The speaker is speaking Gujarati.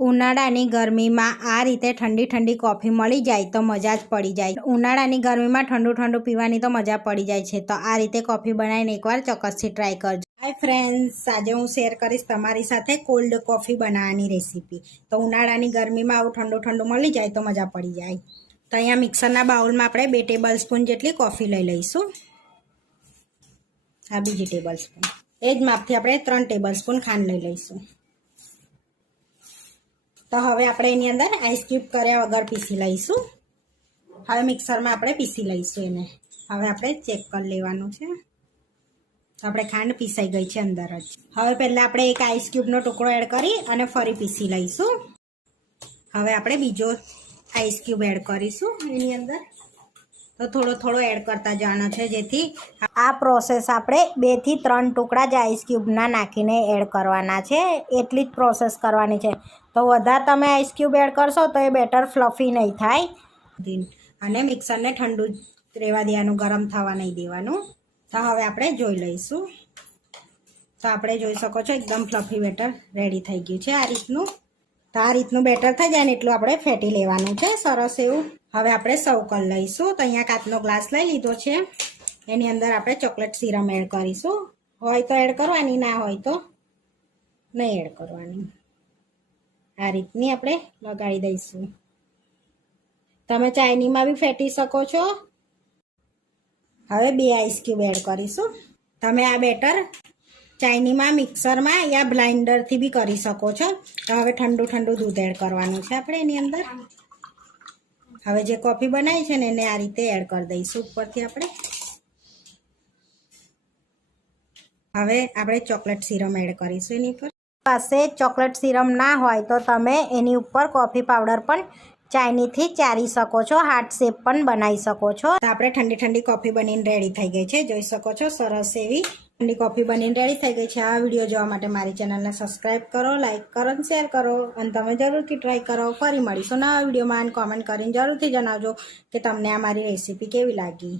ઉનાળાની ગરમીમાં આ રીતે ઠંડી ઠંડી કોફી મળી જાય તો મજા જ પડી જાય. ઉનાળાની ગરમીમાં ઠંડુ ઠંડુ પીવાની તો મજા પડી જાય છે. તો આ રીતે કોફી બનાવીને એકવાર ચોક્કસથી ટ્રાય કરજો. હાય ફ્રેન્ડ્સ, આજે હું શેર કરીશ તમારી સાથે કોલ્ડ કોફી બનાવવાની રેસીપી. તો ઉનાળાની ગરમીમાં આવું ઠંડુ ઠંડુ મળી જાય તો મજા પડી જાય. તો અહીંયા મિક્સરના બાઉલમાં આપણે 2 ટેબલ સ્પૂન જેટલી કોફી લઈ લઈશું. આ બીજી ટેબલ સ્પૂન. એ જ માપથી આપણે 3 ટેબલ સ્પૂન ખાંડ લઈ લઈશું. તો હવે આપણે એની અંદર આઈસ ક્યુબ કર્યા વગર પીસી લઈશું. હવે મિક્સરમાં આપણે પીસી લઈશું એને. હવે આપણે ચેક કરી લેવાનું છે. આપણે ખાંડ પીસાઈ ગઈ છે અંદર જ. હવે પહેલાં આપણે એક આઈસ ક્યુબનો ટુકડો એડ કરી અને ફરી પીસી લઈશું. હવે આપણે બીજો આઈસ ક્યુબ એડ કરીશું એની અંદર. તો થોડો થોડો એડ કરતા જવાનો છે, જેથી આ પ્રોસેસ આપણે 2 થી 3 ટુકડા જ આઈસ ક્યુબના નાખીને એડ કરવાના છે. એટલી જ પ્રોસેસ કરવાની છે. તો વધારે તમે આઈસ ક્યુબ એડ કરશો તો એ બેટર ફ્લફી નહીં થાય. અને મિક્સરને ઠંડુ રહેવા દેવાનું, ગરમ થવા નહીં દેવાનું. તો હવે આપણે જોઈ લઈશું. તો આપણે જોઈ શકો છો એકદમ ફ્લફી બેટર રેડી થઈ ગયું છે આ રીતનું. તો આ રીતનું બેટર થઈ જાય ને એટલું આપણે ફેટી લેવાનું છે સરસ એવું. હવે આપણે સર્વ કરી લઈશું. તો અહીંયા કાચનો ગ્લાસ લઈ લીધો છે. એની અંદર આપણે ચોકલેટ સિરમ એડ કરીશું. હોય તો એડ કરવાની, ના હોય તો નહીં એડ કરવાની. આ રીતની આપણે લગાડી દઈશું. તમે ચાયનીમાં બી ફેટી શકો છો. હવે 2 આઈસ ક્યુબ એડ કરીશું. તમે આ બેટર ચાયનીમાં, મિક્સરમાં યા બ્લાઇન્ડરથી બી કરી શકો છો. તો હવે ઠંડુ ઠંડુ દૂધ એડ કરવાનું છે આપણે એની અંદર. હવે જે કોફી બનાવી છે ને એને આ રીતે એડ કરી દઈશું ઉપરથી આપણે. હવે આપણે ચોકલેટ સિરમ એડ કરીશું એની પર. પાસે ચોકલેટ સિરમ ના હોય તો તમે એની ઉપર કોફી પાવડર પણ ચાયનીથી ચારી શકો છો. હાર્ટ શેપ પણ બનાવી શકો છો. તો આપણે ઠંડી ઠંડી કોફી બનીને રેડી થઈ ગઈ છે. જોઈ શકો છો સરસ એવી ઠંડી કોફી બનીને રેડી થઈ ગઈ છે. આ વિડીયો જોવા માટે મારી ચેનલને સબસ્ક્રાઈબ કરો, લાઇક કરો અને શેર કરો. અને તમે જરૂરથી ટ્રાય કરો. ફરી મળીશું નવા વિડીયોમાં. અને કોમેન્ટ કરીને જરૂરથી જણાવજો કે તમને આ મારી રેસીપી કેવી લાગી.